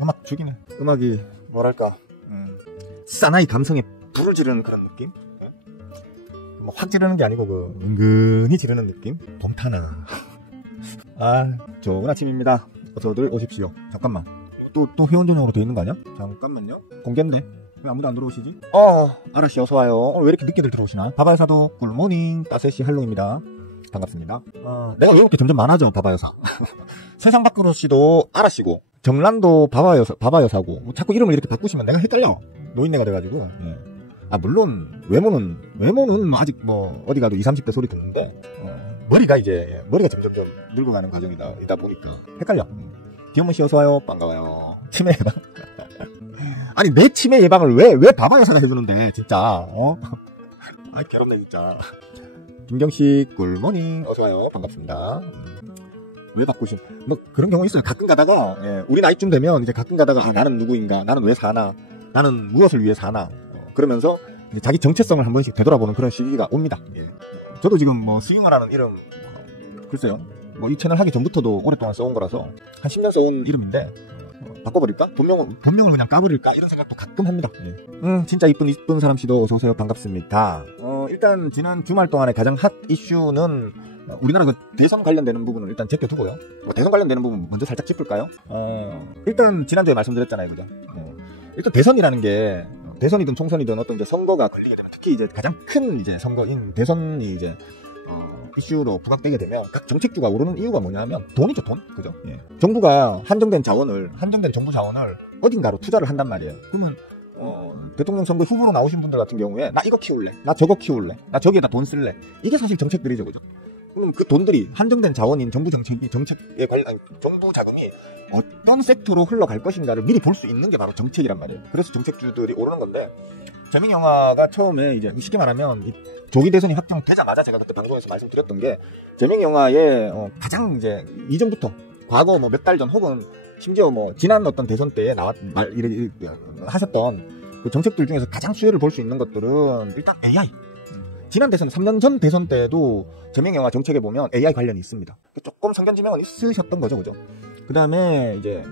음악 죽이네. 음악이 뭐랄까 사나이 감성에 불을 지르는 그런 느낌? 뭐 확 지르는 게 아니고 그 은근히 지르는 느낌? 봄타나. 아, 좋은 아침입니다. 어서들 오십시오. 잠깐만. 또 회원 전용으로 되어 있는 거 아니야? 잠깐만요. 공개인데 왜 아무도 안 들어오시지? 아라씨 어서와요. 왜 이렇게 늦게들 들어오시나? 바바여사도 굿모닝 따세시 할로입니다. 반갑습니다. 내가 왜 이렇게 점점 많아져, 바바여사. 세상 밖으로 씨도 아라씨고 정란도 바바여사고 뭐 자꾸 이름을 이렇게 바꾸시면 내가 헷갈려. 노인네가 돼가지고. 예. 물론 외모는 뭐 아직 뭐 어디 가도 20, 30대 소리 듣는데 머리가 점점점 늙어가는 과정이다 보니까 헷갈려. 디오모씨 어서와요. 반가워요. 치매 예방. 아니 내 치매 예방을 왜 바바여사가 해주는데 진짜 아이 괴롭네 진짜. 김경식 굿모닝 어서와요. 반갑습니다. 왜 바꾸신 뭐 그런 경우 있어요. 가끔 가다가 우리 나이쯤 되면 이제 가끔 가다가 나는 누구인가, 나는 왜 사나, 나는 무엇을 위해 사나 그러면서 이제 자기 정체성을 한 번씩 되돌아보는 그런 시기가 옵니다. 저도 지금 뭐 스윙어라는 이름 글쎄요 뭐 이 채널 하기 전부터도 오랫동안 써온 거라서 한 10년 써온 이름인데 바꿔버릴까? 본명을 그냥 까버릴까? 이런 생각도 가끔 합니다. 진짜 이쁜 사람씨도 어서오세요. 반갑습니다. 일단 지난 주말 동안에 가장 핫 이슈는 우리나라 그 대선 관련되는 부분을 일단 제껴두고요. 대선 관련되는 부분 먼저 살짝 짚을까요? 일단 지난주에 말씀드렸잖아요. 그죠? 일단 대선이라는 게 대선이든 총선이든 어떤 이제 선거가 걸리게 되면 특히 이제 가장 큰 이제 선거인 대선이 이제 이슈로 부각되게 되면 각 정책주가 오르는 이유가 뭐냐면 돈이죠, 돈. 그죠? 정부가 한정된 정부 자원을 어딘가로 투자를 한단 말이에요. 그러면 대통령 선거 후보로 나오신 분들 같은 경우에 나 이거 키울래, 나 저거 키울래, 나 저기에다 돈 쓸래. 이게 사실 정책들이죠, 그죠? 그럼 그 돈들이 한정된 자원인 정부 정책에 관련 정부 자금이 어떤 섹터로 흘러갈 것인가를 미리 볼 수 있는 게 바로 정책이란 말이에요. 그래서 정책주들이 오르는 건데 재민이 영화가 처음에 이제 쉽게 말하면 이 조기 대선이 확정되자마자 제가 그때 방송에서 말씀드렸던 게 재민이 영화의 가장 이제 이전부터 과거 뭐 몇 달 전 혹은 심지어 뭐 지난 어떤 대선 때에 하셨던 그 정책들 중에서 가장 수혜를 볼 수 있는 것들은 일단 AI. 지난 대선 3년 전 대선 때도 재명이 영화 정책에 보면 AI 관련이 있습니다. 조금 성견지명은 있으셨던 거죠, 그죠? 그 다음에 이제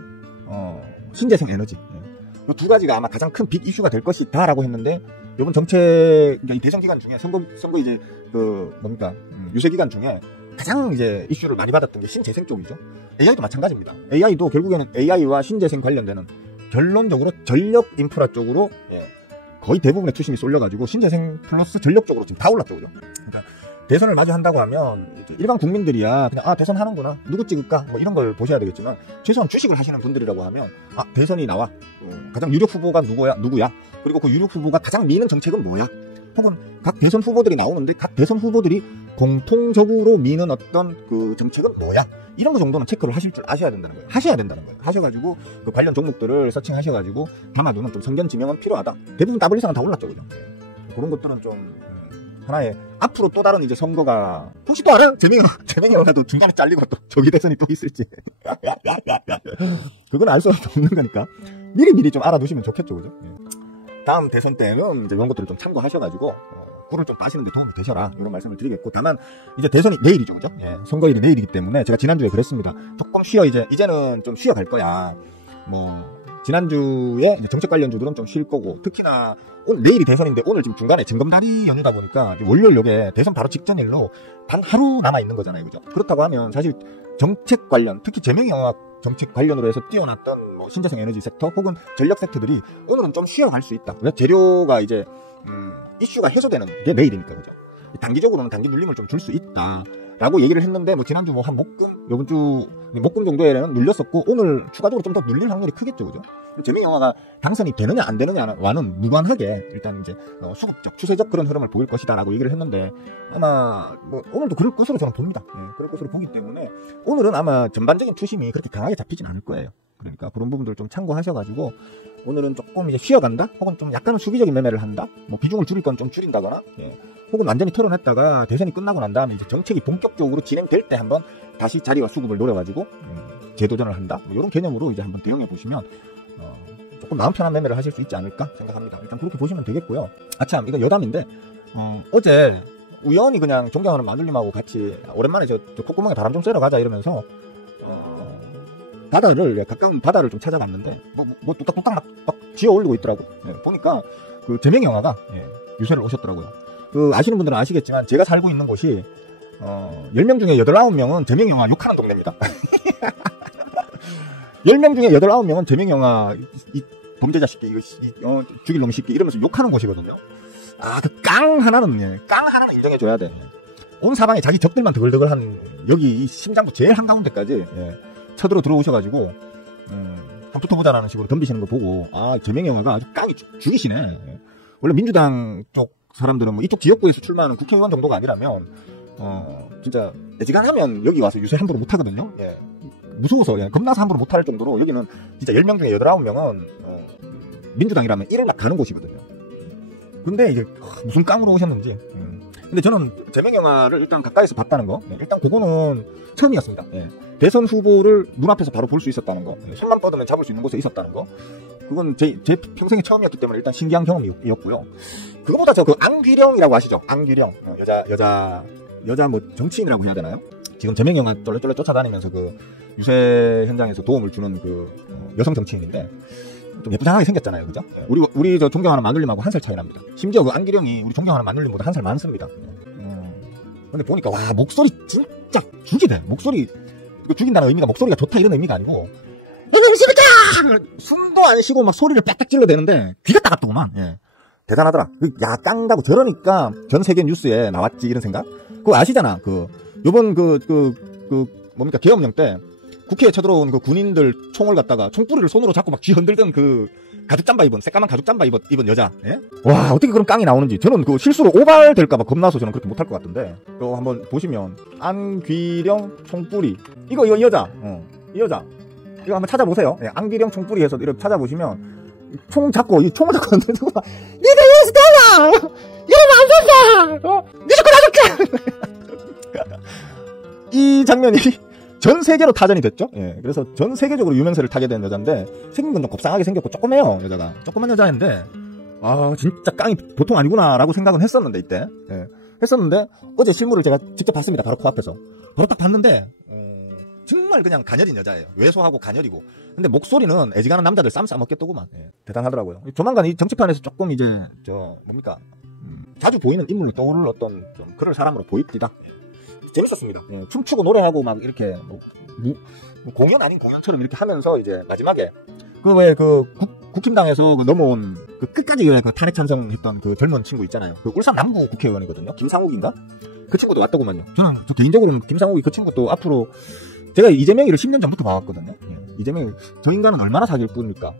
신재생 에너지. 이 두 가지가 아마 가장 큰 빅 이슈가 될 것이다라고 했는데 이번 정책 그러니까 이 대선 기간 중에 선거 이제 그 뭡니까 유세 기간 중에 가장 이제 이슈를 많이 받았던 게 신재생 쪽이죠. AI도 마찬가지입니다. AI도 결국에는 AI와 신재생 관련되는 결론적으로 전력 인프라 쪽으로 거의 대부분의 투심이 쏠려가지고 신재생 플러스 전력 쪽으로 지금 다 올랐죠, 그죠? 그러니까 대선을 마주 한다고 하면 일반 국민들이야 그냥 대선 하는구나, 누구 찍을까 뭐 이런 걸 보셔야 되겠지만 최소한 주식을 하시는 분들이라고 하면 대선이 나와 가장 유력 후보가 누구야 그리고 그 유력 후보가 가장 미는 정책은 뭐야, 혹은 각 대선 후보들이 나오는데 각 대선 후보들이 공통적으로 미는 어떤 그 정책은 뭐야, 이런 거 정도는 체크를 하실 줄 아셔야 된다는 거예요. 하셔가지고 그 관련 종목들을 서칭하셔가지고 담아두는 좀 성견지명은 필요하다. 대부분 더블 이상은 다 올랐죠, 그죠? 그런 것들은 좀 하나의 앞으로 또 다른 이제 선거가 혹시 또 알아요? 재명이 영화도 중간에 잘리고 또 조기 대선이 또 있을지 그건 알 수 없는 거니까 미리 좀 알아두시면 좋겠죠, 그죠? 다음 대선 때는 이제 이런 것들을 좀 참고하셔가지고 꿀을 좀 빠시는데 도움이 되셔라, 이런 말씀을 드리겠고, 다만 이제 대선이 내일이죠, 그죠? 선거일이 내일이기 때문에 제가 지난주에 그랬습니다. 조금 이제는 좀 쉬어갈 거야. 뭐 지난주에 정책 관련주들은 좀 쉴 거고, 특히나 오늘 내일이 대선인데 오늘 지금 중간에 징검다리 연휴다 보니까 월요일 요게 대선 바로 직전일로 단 하루 남아 있는 거잖아요, 그죠? 그렇다고 하면 사실 정책 관련, 특히 재명이 영화 정책 관련으로 해서 뛰어났던 뭐 신재생 에너지 섹터 혹은 전력 섹터들이 오늘은 좀 쉬어갈 수 있다. 왜? 재료가 이제 이슈가 해소되는 게 내일이니까, 그죠? 단기적으로는 단기 눌림을 좀 줄 수 있다 라고 얘기를 했는데, 뭐 지난주 뭐 한 요번 주 목금 정도에는 눌렸었고 오늘 추가적으로 좀 더 눌릴 확률이 크겠죠, 그죠? 재명이 영화가 당선이 되느냐 안 되느냐와는 무관하게 일단 이제 수급적 추세적 그런 흐름을 보일 것이다 라고 얘기를 했는데, 아마 뭐 오늘도 그럴 것으로 저는 봅니다. 그럴 것으로 보기 때문에 오늘은 아마 전반적인 투심이 그렇게 강하게 잡히진 않을 거예요. 그러니까 그런 부분들 좀 참고하셔가지고 오늘은 조금 이제 쉬어간다, 혹은 좀 약간 수비적인 매매를 한다, 뭐 비중을 줄일 건 좀 줄인다거나, 혹은 완전히 털어냈다가 대선이 끝나고 난 다음에 이제 정책이 본격적으로 진행될 때 한번 다시 자리와 수급을 노려가지고 재도전을 한다, 뭐 이런 개념으로 이제 한번 대응해 보시면 조금 마음 편한 매매를 하실 수 있지 않을까 생각합니다. 일단 그렇게 보시면 되겠고요. 참 이건 여담인데 어제 우연히 그냥 존경하는 마눌님하고 같이 오랜만에 저 콧구멍에 바람 좀 쐬러 가자 이러면서 바다를, 가까운 바다를 좀 찾아봤는데, 뭐 뚝딱뚝딱 막 지어 올리고 있더라고. 예, 보니까, 그, 제명이 형아가, 예, 유세를 오셨더라고요. 그, 아시는 분들은 아시겠지만, 제가 살고 있는 곳이, 10명 중에 8, 9명은 제명이 형아 욕하는 동네입니다. 10명 중에 8, 9명은 제명이 형아, 이 범죄자 새끼, 이거, 죽일 놈 새끼, 이러면서 욕하는 곳이거든요. 아, 그 깡 하나는 인정해줘야 돼. 온 사방에 자기 적들만 드글드글한, 여기 이 심장부 제일 한가운데까지, 예, 쳐들어 들어오셔가지고, 한번 붙어보자라는 식으로 덤비시는 거 보고, 아, 제명이 형아가 아주 깡이 죽이시네. 예. 원래 민주당 쪽 사람들은 뭐 이쪽 지역구에서 출마하는 국회의원 정도가 아니라면, 진짜, 애지간하면 여기 와서 유세 함부로 못 하거든요. 예. 무서워서, 예, 겁나서 함부로 못 할 정도로, 여기는 진짜 10명 중에 8, 9명은, 민주당이라면 1을 가는 곳이거든요. 근데 이게, 무슨 깡으로 오셨는지. 근데 저는 제명 영화를 일단 가까이서 봤다는 거, 예, 일단 그거는 처음이었습니다. 예. 대선 후보를 눈앞에서 바로 볼 수 있었다는 거, 예, 손만 뻗으면 잡을 수 있는 곳에 있었다는 거, 그건 제 평생의 처음이었기 때문에 일단 신기한 경험이었고요. 그거보다 저 그 안귀령이라고 아시죠? 안귀령, 여자 뭐 정치인이라고 해야 되나요? 지금 제명 영화 쫄래쫄래 쫓아다니면서 그 유세 현장에서 도움을 주는 그 여성 정치인인데 좀 예쁘장하게 생겼잖아요, 그죠? 우리 저 존경하는 마눌님하고 1살 차이 납니다. 심지어 그 안기령이 우리 존경하는 마눌님보다 1살 많습니다. 근데 보니까, 와, 목소리 진짜 죽이대. 목소리, 죽인다는 의미가 목소리가 좋다 이런 의미가 아니고, 숨도 안 쉬고 막 소리를 빽빽 찔러대는데, 귀가 따갑더구만. 예. 대단하더라. 야, 깡다고 저러니까 전 세계 뉴스에 나왔지, 이런 생각? 그거 아시잖아. 요번 뭡니까, 계엄령 때, 국회에 쳐들어온 그 군인들 총을 갖다가 총뿌리를 손으로 잡고 막 쥐 흔들던 그 가죽 잠바 입은, 새까만 가죽 잠바 입은 여자. 예? 와, 어떻게 그런 깡이 나오는지. 저는 그 실수로 오발될까봐 겁나서 저는 그렇게 못할 것 같던데. 이거 한번 보시면, 안귀령 총뿌리. 이거 이 여자. 이 여자. 이거 한번 찾아보세요. 예, 안귀령 총뿌리 해서 이렇게 찾아보시면, 총을 잡고 흔들고 막, 니가 여기서 나와! 이러면 안 된다! 니 죽고 나 죽게! 이 장면이, 전 세계로 타전이 됐죠. 예, 그래서 전 세계적으로 유명세를 타게 된 여자인데 생긴 건 좀 곱상하게 생겼고 조그매요. 여자가 조그만 여자인데 아 진짜 깡이 보통 아니구나라고 생각은 했었는데 이때 했었는데 어제 실물을 제가 직접 봤습니다. 바로 코앞에서 바로 딱 봤는데 정말 그냥 가녀린 여자예요. 왜소하고 가녀리고 근데 목소리는 애지간한 남자들 쌈 싸먹겠더구만. 예, 대단하더라고요. 조만간 이 정치판에서 조금 이제 뭡니까 자주 보이는 인물로 떠오를 어떤 좀 그럴 사람으로 보입니다. 재밌었습니다. 예, 춤추고 노래하고 막 이렇게 뭐 공연 아닌 공연처럼 이렇게 하면서 이제 마지막에 국힘당에서 넘어온 끝까지 탄핵 찬성했던 그 젊은 친구 있잖아요. 그 울산 남구 국회의원이거든요. 김상욱인가? 그 친구도 왔더구만요. 저는 개인적으로는 김상욱이 그 친구도 앞으로 제가 이재명이를 10년 전부터 봐왔거든요. 예, 이재명이 저 인간은 얼마나 사기꾼일까?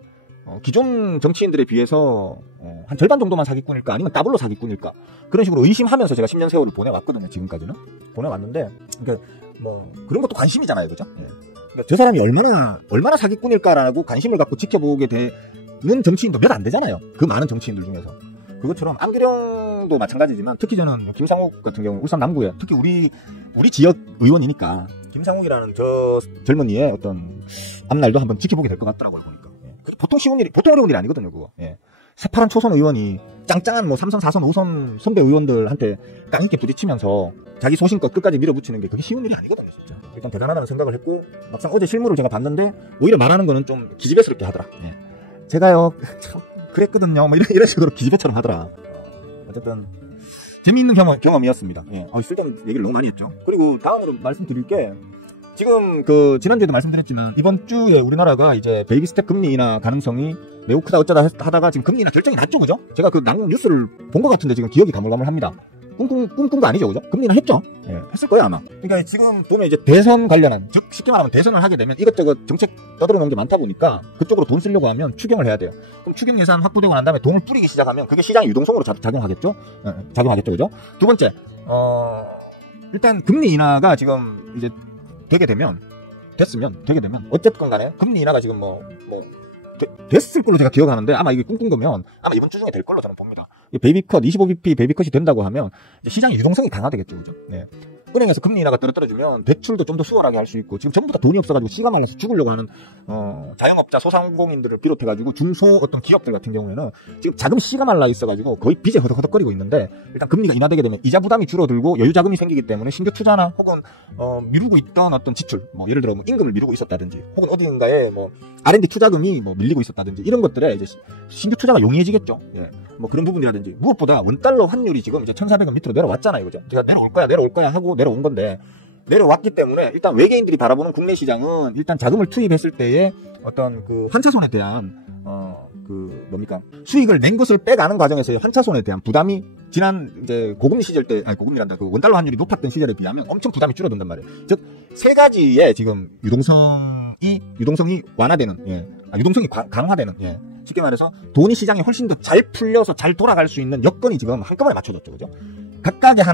기존 정치인들에 비해서 한 절반 정도만 사기꾼일까 아니면 더블로 사기꾼일까 그런 식으로 의심하면서 제가 10년 세월을 보내왔거든요. 지금까지는 보내왔는데 그러니까 뭐 그런 것도 관심이잖아요, 그죠? 예. 그러니까 저 사람이 얼마나 사기꾼일까라고 관심을 갖고 지켜보게 되는 정치인도 몇 안 되잖아요. 그 많은 정치인들 중에서 그것처럼 안기령도 마찬가지지만 특히 저는 김상욱 같은 경우 울산 남구에 특히 우리 지역 의원이니까 김상욱이라는 저 젊은이의 어떤 앞날도 한번 지켜보게 될 것 같더라고요 보니까. 보통 어려운 일이 아니거든요, 그거. 예. 새파란 초선 의원이 짱짱한 뭐 3선, 4선, 5선 선배 의원들한테 깡있게 부딪히면서 자기 소신껏 끝까지 밀어붙이는 게 그게 쉬운 일이 아니거든요, 진짜. 일단 대단하다는 생각을 했고, 막상 어제 실물을 제가 봤는데, 오히려 말하는 거는 좀 기집애스럽게 하더라. 예. 제가요, 참, 그랬거든요. 뭐 이런 식으로 기집애처럼 하더라. 어쨌든, 재미있는 경험이었습니다. 예. 쓸데없는 얘기를 너무 많이 했죠. 그리고 다음으로 말씀드릴 게, 지금 지난주에도 말씀드렸지만 이번 주에 우리나라가 이제 베이비 스텝 금리 인하 가능성이 매우 크다 어쩌다 하다가 지금 금리 인하 결정이 났죠, 그죠? 제가 그 뉴스를 본 것 같은데 지금 기억이 가물가물합니다. 꿈꾼 거 아니죠, 그죠? 금리 인하 했죠? 예, 했을 거예요 아마. 그러니까 지금 보면 이제 대선 관련한 즉 쉽게 말하면 대선을 하게 되면 이것저것 정책 떠들어 놓은 게 많다 보니까 그쪽으로 돈 쓰려고 하면 추경을 해야 돼요. 그럼 추경 예산 확보되고 난 다음에 돈을 뿌리기 시작하면 그게 시장의 유동성으로 작용하겠죠? 예, 작용하겠죠, 그죠? 두 번째, 일단 금리 인하가 지금 이제 되게 되면 어쨌건 간에 금리 인하가 지금 됐을 걸로 제가 기억하는데 아마 이게 꿈꾼 거면 아마 이번 주 중에 될 걸로 저는 봅니다. 베이비컷 25bp 베이비컷이 된다고 하면 이제 시장의 유동성이 강화되겠죠, 그죠? 네. 은행에서 금리 인하가 떨어뜨려주면 대출도 좀 더 수월하게 할 수 있고, 지금 전부 다 돈이 없어가지고 씨가 말라서 죽으려고 하는 자영업자, 소상공인들을 비롯해가지고 중소 어떤 기업들 같은 경우에는 지금 자금 씨가 말라 있어가지고 거의 빚에 허덕허덕거리고 있는데, 일단 금리가 인하되게 되면 이자 부담이 줄어들고 여유 자금이 생기기 때문에 신규 투자나 혹은 미루고 있던 어떤 지출, 뭐 예를 들어 뭐 임금을 미루고 있었다든지, 혹은 어딘가에 뭐 R&D 투자금이 뭐 밀리고 있었다든지, 이런 것들에 이제 신규 투자가 용이해지겠죠. 예. 뭐 그런 부분이라든지, 무엇보다 원달러 환율이 지금 이제 1,400원 밑으로 내려왔잖아요. 그죠? 제가 내려올 거야 하고 내려온 건데, 내려왔기 때문에 일단 외계인들이 바라보는 국내 시장은 일단 자금을 투입했을 때의 어떤 그 환차손에 대한 수익을 낸 것을 빼가는 과정에서의 환차손에 대한 부담이 지난 이제 고금리 시절 때, 고금리란다, 그 원달러 환율이 높았던 시절에 비하면 엄청 부담이 줄어든단 말이에요. 즉 세 가지의 지금 유동성이 완화되는, 유동성이 강화되는, 쉽게 말해서 돈이 시장에 훨씬 더 잘 풀려서 잘 돌아갈 수 있는 여건이 지금 한꺼번에 맞춰졌죠. 그죠? 각각의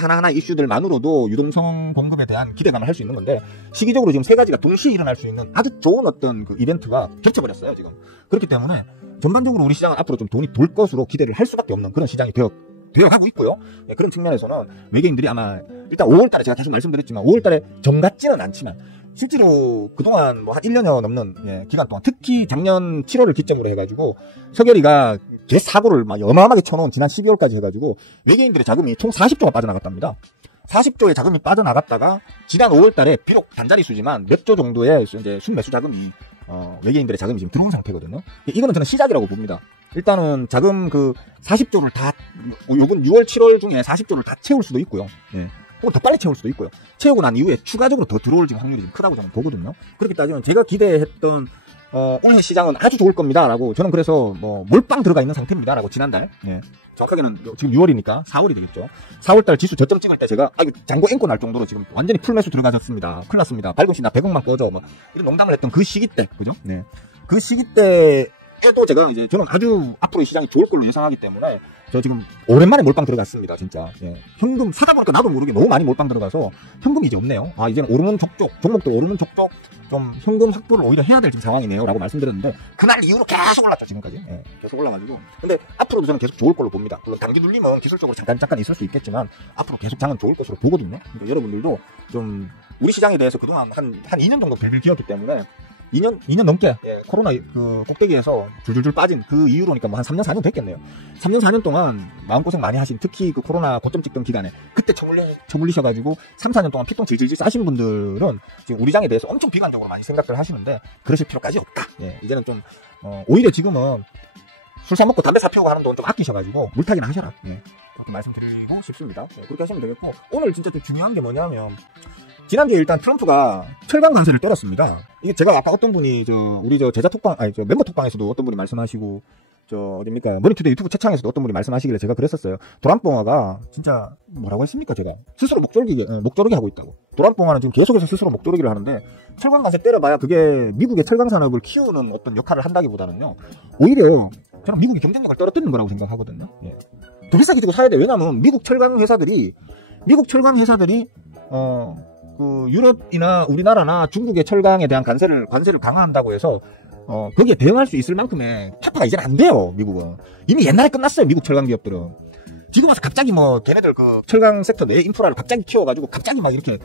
하나하나 이슈들만으로도 유동성 공급에 대한 기대감을 할 수 있는 건데, 시기적으로 지금 세 가지가 동시에 일어날 수 있는 아주 좋은 어떤 그 이벤트가 겹쳐버렸어요, 지금. 그렇기 때문에 전반적으로 우리 시장은 앞으로 좀 돈이 돌 것으로 기대를 할 수밖에 없는 그런 시장이 되어가고 있고요. 그런 측면에서는 외계인들이 아마 일단 5월달에, 제가 다시 말씀드렸지만 5월달에 정 같지는 않지만 실제로 그동안 뭐 한 1년여 넘는 기간 동안, 특히 작년 7월을 기점으로 해가지고 서결이가 개사고를 막 어마어마하게 쳐놓은 지난 12월까지 해가지고 외계인들의 자금이 총 40조가 빠져나갔답니다. 40조의 자금이 빠져나갔다가 지난 5월달에 비록 단자리 수지만 몇 조 정도의 이제 순매수 자금이 외계인들의 자금이 지금 들어온 상태거든요. 이거는 저는 시작이라고 봅니다. 일단은 자금 그 40조를 다, 요번 6월 7월 중에 40조를 다 채울 수도 있고요. 혹은 더 빨리 채울 수도 있고요. 채우고 난 이후에 추가적으로 더 들어올 지금 확률이 좀 크다고 저는 보거든요. 그렇게 따지면 제가 기대했던 올해 시장은 아주 좋을 겁니다라고, 저는 그래서 뭐 몰빵 들어가 있는 상태입니다라고 지난달, 정확하게는 지금 6월이니까 4월이 되겠죠. 4월달 지수 저점 찍을 때 제가 잔고 앵꼬 날 정도로 지금 완전히 풀매수 들어가졌습니다. 큰일 났습니다. 밝은 시 나 100억만 꺼져, 뭐 이런 농담을 했던 그 시기 때, 그죠? 그 시기 때에도 제가 이제 저는 아주 앞으로 이 시장이 좋을 걸로 예상하기 때문에 저 지금 오랜만에 몰빵 들어갔습니다, 진짜. 현금 사다 보니까 나도 모르게 너무 많이 몰빵 들어가서 현금이 이제 없네요. 이제는 오르는 족족, 종목도 오르는 족족 좀 현금 확보를 오히려 해야 될 지금 상황이네요 라고 말씀드렸는데, 그날 이후로 계속 올랐죠, 지금까지. 계속 올라가지고. 근데 앞으로도 저는 계속 좋을 걸로 봅니다. 물론 단기 눌림은 기술적으로 잠깐 있을 수 있겠지만 앞으로 계속 장은 좋을 것으로 보거든요. 그러니까 여러분들도 좀 우리 시장에 대해서 그동안 한 2년 정도 벨벨 기었기 때문에, 2년 넘게, 코로나 그 꼭대기에서 줄줄줄 빠진 그 이후로니까 뭐 한 3년, 4년 됐겠네요. 3년, 4년 동안 마음고생 많이 하신, 특히 그 코로나 고점 찍던 기간에 그때 처물리셔가지고 3, 4년 동안 피똥 질질질 싸신 분들은 지금 우리 장에 대해서 엄청 비관적으로 많이 생각을 하시는데, 그러실 필요까지 없다. 이제는 좀, 오히려 지금은 술 사 먹고 담배 사 피우고 하는 돈 좀 아끼셔가지고 물타기나 하셔라. 그렇게 말씀드리고 싶습니다. 그렇게 하시면 되겠고, 오늘 진짜 좀 중요한 게 뭐냐면, 지난주에 일단 트럼프가 철강 관세를 때렸습니다. 이게 제가 아까 어떤 분이 우리 제자 톡방, 멤버 톡방에서도 어떤 분이 말씀하시고, 어딥니까, 머니투데이 유튜브 채창에서도 어떤 분이 말씀하시길래 제가 그랬었어요. 도란봉화가 진짜 뭐라고 했습니까, 제가 스스로 목조르기 하고 있다고. 도란봉화는 지금 계속해서 스스로 목조르기를 하는데, 철강 관세 때려봐야 그게 미국의 철강 산업을 키우는 어떤 역할을 한다기보다는요, 오히려 저는 미국의 경쟁력을 떨어뜨리는 거라고 생각하거든요. 더 비싸게 주고 사야 돼. 왜냐면 미국 철강 회사들이 그 유럽이나 우리나라나 중국의 철강에 대한 관세를 강화한다고 해서 거기에 대응할 수 있을 만큼의 캐파가 이제는 안 돼요. 미국은 이미 옛날에 끝났어요. 미국 철강 기업들은 지금 와서 갑자기 뭐 걔네들 그 철강 섹터 내 인프라를 갑자기 키워가지고 갑자기 막 이렇게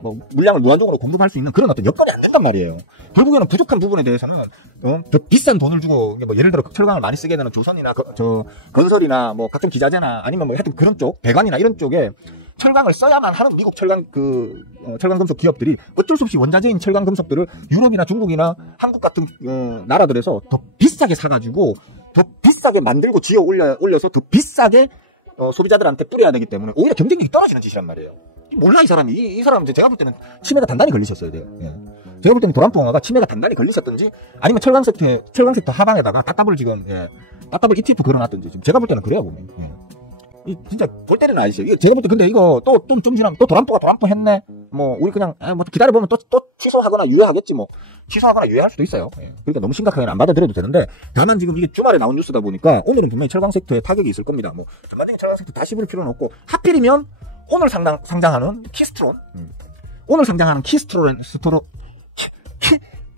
뭐 물량을 무한정으로 공급할 수 있는 그런 어떤 여건이 안 된단 말이에요. 결국에는 부족한 부분에 대해서는 더 비싼 돈을 주고, 뭐 예를 들어 철강을 많이 쓰게 되는 조선이나 건설이나 뭐 각종 기자재나 아니면 뭐 하여튼 그런 쪽, 배관이나 이런 쪽에 철강을 써야만 하는 미국 철강 철강금속 기업들이 어쩔 수 없이 원자재인 철강금속들을 유럽이나 중국이나 한국 같은 나라들에서 더 비싸게 사가지고 더 비싸게 만들고 지어 올려서 더 비싸게 소비자들한테 뿌려야 되기 때문에 오히려 경쟁력이 떨어지는 짓이란 말이에요. 몰라, 이 사람이. 이 사람 제가 볼 때는 치매가 단단히 걸리셨어야 돼요. 제가 볼 때는 도란봉화가 치매가 단단히 걸리셨던지, 아니면 철강 섹터 하방에다가 따따블 지금, 따따블 ETF 걸어놨던지, 지금 제가 볼 때는 그래요, 보면. 진짜 골 때리는 아저씨. 이거 제가 볼 때 근데 이거 좀 지나면 또 도란봉 했네. 뭐 우리 그냥 뭐 기다려보면 또 취소하거나 유예하겠지 뭐. 취소하거나 유예할 수도 있어요. 그러니까 너무 심각하게는 안 받아들여도 되는데, 다만 지금 이게 주말에 나온 뉴스다 보니까 오늘은 분명히 철강 sek터에 타격이 있을 겁니다. 뭐 전반적인 철강 섹터 다시 볼 필요는 없고, 하필이면 오늘 상장하는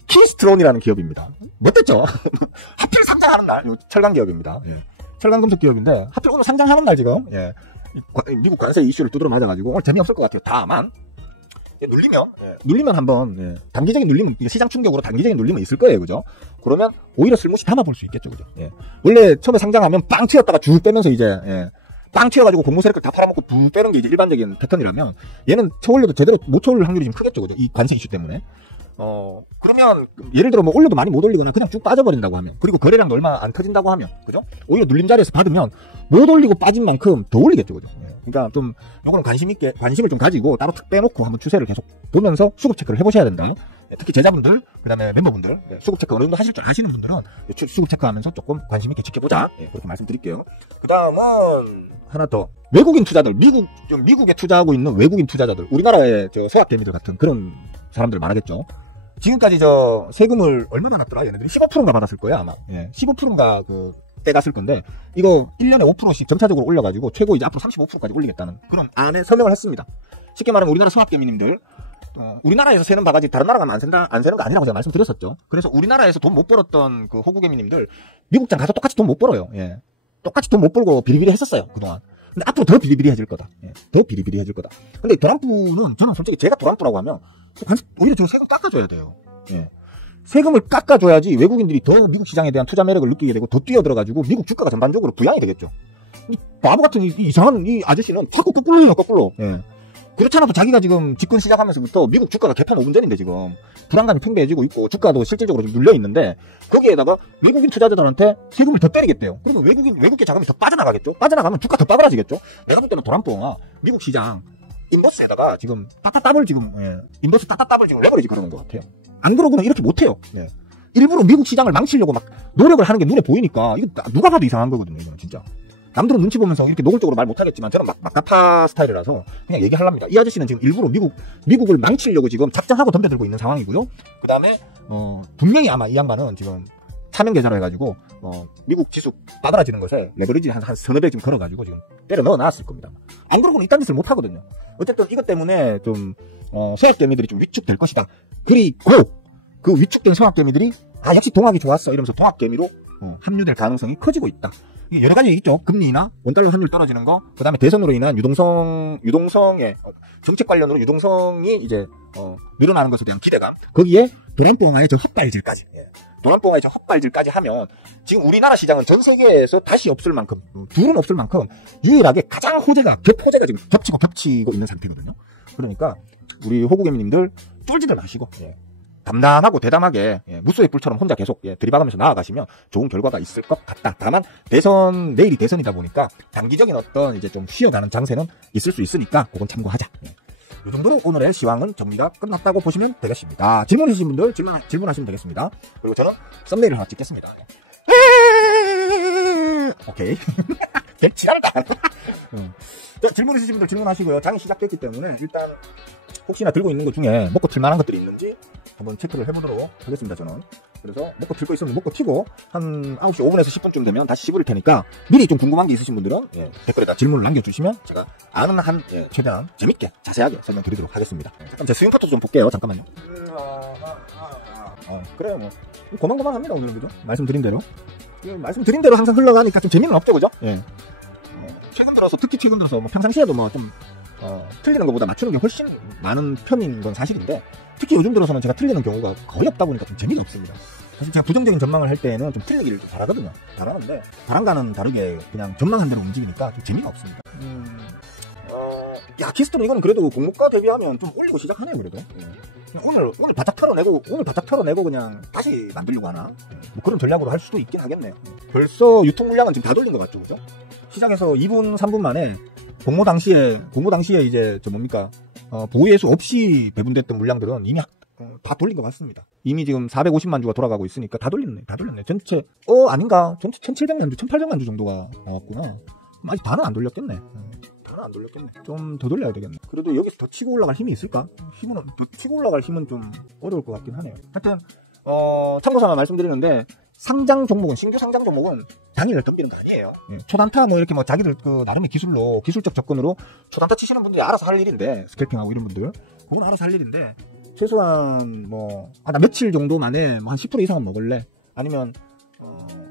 키스트론이라는 기업입니다. 못됐죠? 하필 상장하는 날, 철강 기업입니다. 철강금속 기업인데 하필 오늘 상장하는 날 지금 미국 관세 이슈를 두드려 맞아가지고 오늘 재미없을 것 같아요. 다만 눌리면 한번 단기적인 눌림은 시장 충격으로 단기적인 눌림은 있을 거예요, 그죠? 그러면 오히려 슬무시 담아볼 수 있겠죠, 그죠? 원래 처음에 상장하면 빵 튀었다가 쭉 빼면서 이제 빵 튀어가지고 공모 세력을 다 팔아먹고 쭉 빼는 게 이제 일반적인 패턴이라면 얘는 쳐올려도 제대로 못 쳐올릴 확률이 좀 크겠죠, 그죠? 이 관세 이슈 때문에. 그러면 예를 들어 뭐 올려도 많이 못 올리거나 그냥 쭉 빠져버린다고 하면, 그리고 거래량도 얼마 안 터진다고 하면, 그죠? 오히려 눌림 자리에서 받으면 못 올리고 빠진 만큼 더 올리겠죠, 그죠? 그러니까 좀 요거는 관심을 좀 가지고 따로 툭 빼놓고 한번 추세를 계속 보면서 수급 체크를 해보셔야 된다. 특히 제자분들, 그다음에 멤버분들, 수급 체크 어느 정도 하실 줄 아시는 분들은 수급 체크하면서 조금 관심 있게 지켜보자. 그렇게 말씀드릴게요. 그다음은 하나 더, 외국인 투자들, 미국에 투자하고 있는 외국인 투자자들, 우리나라의 저 서학개미들 같은 그런 사람들 많겠죠. 지금까지 저 세금을 얼마 받았더라? 얘네들이 15%인가 받았을 거예요, 아마. 15%인가 때 갔을 건데, 이거 1년에 5%씩 점차적으로 올려가지고 최고 이제 앞으로 35%까지 올리겠다는 그런 안에 서명을 했습니다. 쉽게 말하면 우리나라 성학개미님들, 우리나라에서 세는 바가지 다른 나라 가면 안 세는 거 아니라고 제가 말씀드렸었죠. 그래서 우리나라에서 돈 못 벌었던 그 호구개미님들 미국장 가서 똑같이 돈 못 벌어요. 똑같이 돈 못 벌고 비리비리 했었어요, 그동안. 근데 앞으로 더 비리비리해질 거다. 더 비리비리해질 거다. 근데 트럼프는, 저는 솔직히 제가 트럼프라고 하면 오히려 저 세금 깎아줘야 돼요. 세금을 깎아줘야지 외국인들이 더 미국 시장에 대한 투자 매력을 느끼게 되고 더 뛰어들어가지고 미국 주가가 전반적으로 부양이 되겠죠. 이 바보 같은 이상한 이 아저씨는 자꾸 거꾸로 해요, 거꾸로. 그렇잖아. 자기가 지금 집권 시작하면서부터 미국 주가가 개판 5분 전인데 지금 불안감이 팽배해지고 있고 주가도 실질적으로 좀 눌려 있는데, 거기에다가 외국인 투자자들한테 세금을 더 때리겠대요. 그러면 외국계 자금이 더 빠져나가겠죠. 빠져나가면 주가 더 빠그라지겠죠. 내가 볼 때는 도란뽕아 미국 시장 인버스에다가 지금 따따따블 지금 인버스 따따따블 지금 레버리지 그러는 것 같아요. 안 그러고는 이렇게 못해요. 일부러 미국 시장을 망치려고 막 노력을 하는 게 눈에 보이니까 이거 누가 봐도 이상한 거거든요. 이거는 진짜. 남들은 눈치 보면서 이렇게 노골적으로 말 못하겠지만 저는 막가파 스타일이라서 그냥 얘기하랍니다. 이 아저씨는 지금 일부러 미국을 망치려고 지금 작정하고 덤벼들고 있는 상황이고요. 그 다음에 분명히 아마 이 양반은 지금 차명 계좌로 해가지고 미국 지수 빠그라지는 것에 레버리지 한 서너 배 지금 걸어가지고 지금 때려 넣어놨을 겁니다. 안 그러고는 이딴 짓을 못 하거든요. 어쨌든 이것 때문에 좀 서학개미들이 좀 위축될 것이다. 그리고 그 위축된 서학개미들이 역시 동학이 좋았어 이러면서 동학개미로 합류될 가능성이 커지고 있다. 여러 가지 있죠. 금리나 원달러 환율 떨어지는 거, 그 다음에 대선으로 인한 유동성의 정책 관련으로 유동성이 이제 늘어나는 것에 대한 기대감, 거기에 도란뽕아의 저 헛발질까지, 도란뽕아의 저 헛발질까지 하면 지금 우리나라 시장은 전 세계에서 다시 없을 만큼, 둘은 없을 만큼 유일하게 가장 호재가 지금 겹치고 있는 상태거든요. 그러니까 우리 호구개미님들 쫄지들 마시고 담담하고 대담하게 무소의 불처럼 혼자 계속 들이박으면서 나아가시면 좋은 결과가 있을 것 같다. 다만 내일이 대선이다 보니까 단기적인 어떤 이제 좀 쉬어가는 장세는 있을 수 있으니까 그건 참고하자. 이 정도로 오늘의 시황은 정리가 끝났다고 보시면 되겠습니다. 질문 있으신 분들 질문하시면 되겠습니다. 그리고 저는 썸네일을 하나 찍겠습니다. 오케이. 지랄다. 질문 있으신 분들 질문하시고요. 장이 시작됐기 때문에 일단 혹시나 들고 있는 것 중에 먹고 틀만한 것들이 있는지 한번 체크를 해보도록 하겠습니다, 저는. 그래서 먹고 틀 거 있으면 먹고 튀고 한 9시 5분에서 10분쯤 되면 다시 씹을 테니까 미리 좀 궁금한 게 있으신 분들은 댓글에다 질문을 남겨주시면 제가 아는 한 최대한 재밌게 자세하게 설명드리도록 하겠습니다. 잠깐 제 스윙 파트 좀 볼게요. 잠깐만요. 그래요, 뭐 고만고만 합니다, 오늘은. 그죠? 말씀드린 대로 항상 흘러가니까 좀 재미는 없죠, 그죠? 특히 최근 들어서 뭐 평상시에도 뭐 좀 틀리는 것보다 맞추는 게 훨씬 많은 편인 건 사실인데, 특히 요즘 들어서는 제가 틀리는 경우가 거의 없다 보니까 좀 재미가 없습니다. 사실 제가 부정적인 전망을 할 때는 좀 틀리기를 좀 바라거든요. 바라는데 바람과는 다르게 그냥 전망한 대로 움직이니까 좀 재미가 없습니다. 키스트로 이거는 그래도 공모가 대비하면 좀 올리고 시작하네요, 그래도. 오늘 바짝 털어내고 그냥 다시 만들려고 하나? 뭐 그런 전략으로 할 수도 있긴 하겠네요. 벌써 유통 물량은 지금 다 돌린 것 같죠, 그죠? 시장에서 2분, 3분 만에 공모 당시에 이제 보유예수 없이 배분됐던 물량들은 이미 다 돌린 것 같습니다. 이미 지금 450만 주가 돌아가고 있으니까 다 돌렸네. 전체 아닌가? 전체 1700만 주, 1800만 주 정도가 나왔구나. 아직 다는 안 돌렸겠네. 좀 더 돌려야 되겠네. 그래도 여기서 더 치고 올라갈 힘이 있을까? 더 치고 올라갈 힘은 좀 어려울 것 같긴 하네요. 하여튼 참고삼아 말씀드리는데, 신규 상장 종목은 당일을 덤비는 거 아니에요. 초단타 이렇게 자기들 나름의 기술적 접근으로 초단타 치시는 분들이 알아서 할 일인데, 스캘핑하고 이런 분들 그건 알아서 할 일인데, 최소한 나 며칠 정도 만에 한 10% 이상은 먹을래, 아니면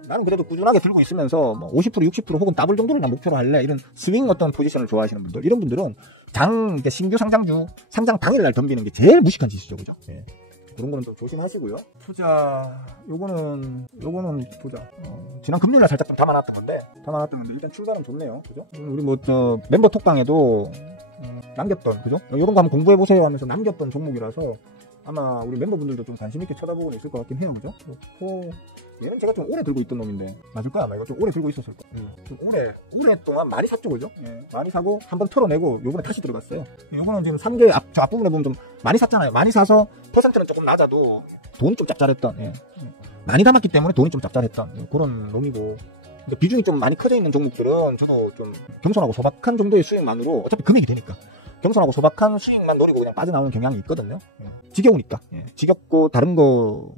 나는 그래도 꾸준하게 들고 있으면서 뭐 50%, 60% 혹은 더블 정도를 나 목표로 할래. 이런 스윙 어떤 포지션을 좋아하시는 분들, 이런 분들은 신규 상장주, 상장 당일날 덤비는 게 제일 무식한 짓이죠. 그죠? 예. 그런 거는 좀 조심하시고요. 투자, 요거는 보자. 지난 금요일날 살짝 좀 담아놨던 건데, 일단 출발은 좋네요. 그죠? 우리 멤버 톡방에도, 남겼던, 그죠? 요런 거 한번 공부해보세요 하면서 남겼던 종목이라서, 아마 우리 멤버분들도 좀 관심있게 쳐다보고 있을 것 같긴 해요. 그죠? 그렇고, 얘는 제가 좀 오래 들고 있던 놈인데, 맞을까? 아마 이거 좀 오래 들고 있었을 거야. 좀 오랫동안 많이 샀죠, 그죠? 예, 많이 사고, 한번 털어내고, 요번에 다시 들어갔어요. 요거는 지금 3개 저 앞부분에 보면 좀 많이 샀잖아요. 많이 사서, 퍼센트는 조금 낮아도, 돈이 좀 짭짤했던, 예. 많이 담았기 때문에 돈이 좀 짭짤했던, 그런 놈이고, 근데 비중이 좀 많이 커져 있는 종목들은 저도 좀 겸손하고 소박한 정도의 수익만으로, 어차피 금액이 되니까, 겸손하고 소박한 수익만 노리고 그냥 빠져나오는 경향이 있거든요. 예. 지겨우니까. 예. 지겹고 다른 걸로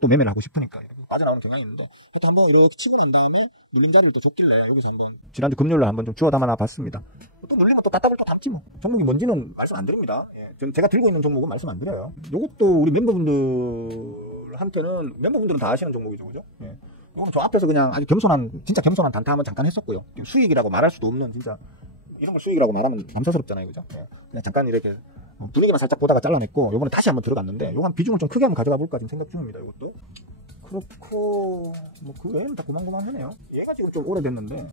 또 매매를 하고 싶으니까 빠져나오는 경향이 있는데, 하여튼 한번 이렇게 치고 난 다음에 눌린 자리를 또 줬길래 여기서 한번 지난주 금요일날 한번 좀 주워 담아놔 봤습니다. 또 눌리면 또 따따블 또 담지 뭐. 종목이 뭔지는 말씀 안 드립니다. 예. 제가 들고 있는 종목은 말씀 안 드려요. 요것도 우리 멤버분들한테는, 멤버분들은 다 아시는 종목이죠. 그죠? 예. 요거는 저 앞에서 그냥 아주 진짜 겸손한 단타 한번 잠깐 했었고요. 수익이라고 말할 수도 없는, 진짜 이런 걸 수익이라고 말하면 감사스럽잖아요. 그죠? 예. 그냥 잠깐 이렇게 분위기만 살짝 보다가 잘라냈고, 요번에 다시 한번 들어갔는데, 요거 한 비중을 좀 크게 한번 가져가 볼까 지금 생각 중입니다. 이것도. 그렇고, 뭐 그 외에는 다 고만고만하네요. 얘가 지금 좀 오래됐는데,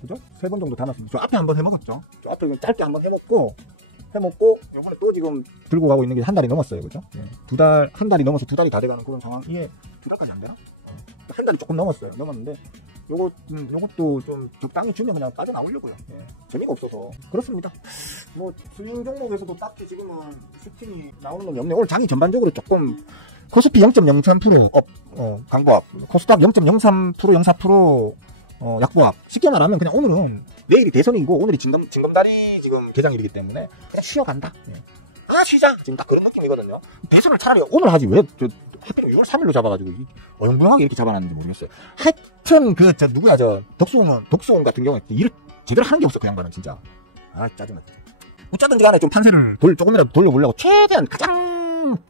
그죠? 3번 정도 담았습니다. 저 앞에 한번 해먹었죠. 저 앞에 짧게 한번 해먹고, 요번에 또 지금 들고 가고 있는 게 한 달이 넘었어요. 그죠? 예. 한 달이 넘어서 2달이 다 돼가는 그런 상황. 이게 2달까지 안 되나? 한 달이 조금 넘었는데, 요것도 좀 적당히 주면 그냥 빠져나오려고요. 예. 재미가 없어서. 그렇습니다. 뭐, 스윙 종목에서도 딱히 지금은 스팀이 나오는 건 없네. 오늘 장이 전반적으로 조금, 코스피 0.03% 강보합, 코스닥 0.03%, 0.4%, 약보합. 쉽게 말하면 그냥 오늘은, 내일이 대선이고, 오늘이 징검다리 지금 개장일이기 때문에, 그냥 쉬어간다. 예. 쉬자. 지금 딱 그런 느낌이거든요. 대선을 차라리 오늘 하지, 왜, 하필 6월 3일로 잡아가지고, 어영부영하게 이렇게 잡아놨는지 모르겠어요. 하여튼, 덕수훈 같은 경우에, 일을 제대로 하는 게 없어, 그 양반은, 진짜. 짜증나. 어쩌든지 간에 좀 판세를 조금이라도 돌려보려고, 최대한 가장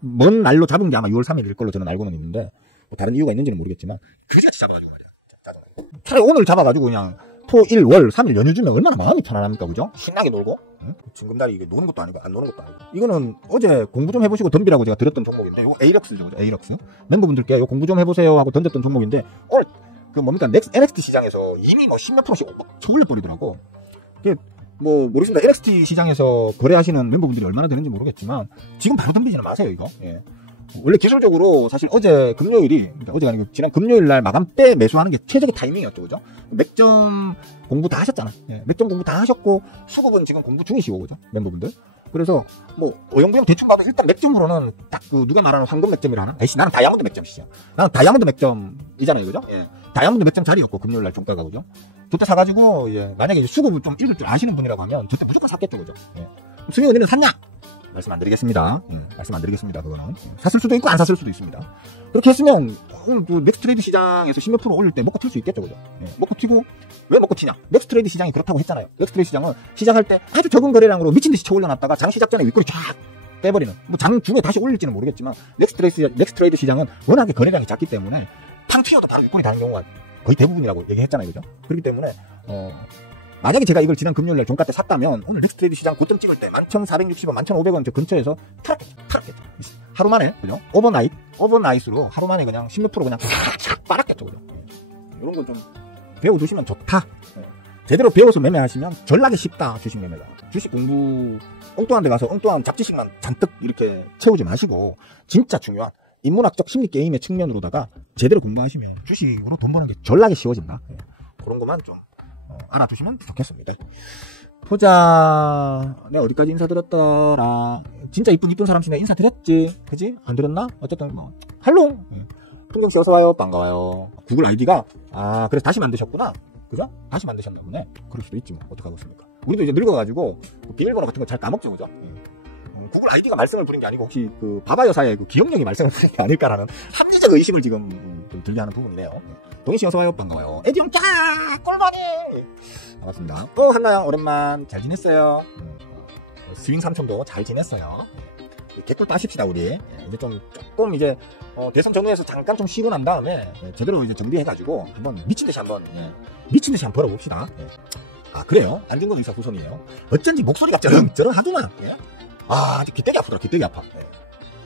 먼 날로 잡은 게 아마 6월 3일일 걸로 저는 알고는 있는데, 뭐 다른 이유가 있는지는 모르겠지만, 그지같이 잡아가지고 말이야. 짜증나. 차라리 오늘 잡아가지고 그냥, 토, 일, 월, 3일 연휴 주면 얼마나 마음이 편안합니까, 그죠? 신나게 놀고, 응? 징검다리 이게 노는 것도 아니고, 안 노는 것도 아니고. 이거는 어제 공부 좀 해보시고 덤비라고 제가 드렸던 종목인데, 이거 에이럭스죠, 그죠? 에이럭스. member분들께 이거 공부 좀 해보세요 하고 던졌던 종목인데, 오늘, NXT 시장에서 이미 뭐 10몇 프로씩 쳐올려버리더라고. 이게, 모르겠습니다. NXT 시장에서 거래하시는 멤버분들이 얼마나 되는지 모르겠지만, 지금 바로 덤비지는 마세요, 이거. 예. 원래 기술적으로 사실 어제가 아니고 지난 금요일 날 마감 때 매수하는 게 최적의 타이밍이었죠. 그죠? 맥점 공부 다 하셨잖아. 예, 맥점 공부 다 하셨고 수급은 지금 공부 중이시고, 그죠? 멤버분들. 그래서 어영부영 대충 봐도 일단 맥점으로는 딱 누가 말하는 황금 맥점이라 하나? 나는 다이아몬드 맥점이시죠. 나는 다이아몬드 맥점이잖아요. 그죠? 예. 다이아몬드 맥점 자리였고 금요일 날 종가가, 그죠? 저때 사가지고 만약에 수급을 좀 읽을 줄 아시는 분이라고 하면 저때 무조건 샀겠죠. 그죠? 예. 수익 언니는 샀냐? 말씀 안 드리겠습니다. 말씀 안 드리겠습니다. 그거는. 샀을 수도 있고 안 샀을 수도 있습니다. 그렇게 했으면 오늘 넥스트레이드 시장에서 10몇 프로 올릴 때 먹고 튈 수 있겠죠. 그죠? 먹고 튀고, 왜 먹고 튀냐? 넥스트레이드 시장이 그렇다고 했잖아요. 넥스트레이드 시장은 시작할 때 아주 적은 거래량으로 미친듯이 쳐올려놨다가 장 시작 전에 윗꼬리 쫙 빼버리는, 장 중에 다시 올릴지는 모르겠지만 넥스트레이드 시장은 워낙에 거래량이 작기 때문에 탕 튀어도 바로 윗꼬리 다는 경우가 거의 대부분이라고 얘기했잖아요. 그죠? 그렇기 때문에 만약에 제가 이걸 지난 금요일날 종가 때 샀다면 오늘 넥스트레이드 시장 고점 찍을 때 11,460원, 11,500원 저 근처에서 타락했죠. 하루 만에, 그죠? 오버나잇으로 하루 만에 그냥 10몇 프로 그냥 쫙 빨았겠죠. 그죠? 이런 건 좀 배워두시면 좋다. 제대로 배워서 매매하시면 전락이 쉽다. 주식 매매가. 주식 공부 엉뚱한 데 가서 엉뚱한 잡지식만 잔뜩 이렇게 채우지 마시고, 진짜 중요한 인문학적 심리 게임의 측면으로다가 제대로 공부하시면 주식으로 돈 버는 게 전락이 쉬워진다. 그런 것만 좀 알아두시면 좋겠습니다. 보자. 내가 어디까지 인사드렸더라. 진짜 이쁜 사람 중에 인사드렸지. 그지? 안 드렸나? 어쨌든 할롱. 풍경씨 어서와요. 반가워요. 구글 아이디가 그래서 다시 만드셨구나. 그죠? 다시 만드셨나 보네. 그럴 수도 있지 뭐. 어떡하겠습니까? 우리도 이제 늙어가지고 비밀번호 같은 거 잘 까먹죠. 그죠? 구글 아이디가 말썽을 부린 게 아니고 혹시 바바 여사의 기억력이 말썽을 부린 게 아닐까라는 합리적 의심을 지금 좀 들려하는 부분이네요. 동희씨 어서와요. 반가워요. 에디형 짜! 꿀바니! 반갑습니다. 한나양 오랜만 잘 지냈어요. 스윙 삼촌도 잘 지냈어요. 개꿀 따십시다, 우리. 이제 조금 이제, 대선 전후에서 잠깐 좀 쉬고 난 다음에, 제대로 이제 정비해가지고, 한번 미친듯이 한번 벌어봅시다. 아, 그래요? 안진건 의사 후손이에요. 어쩐지 목소리가 쩌렁쩌렁하더만. 아주 기대기 아프더라, 기대기 아파.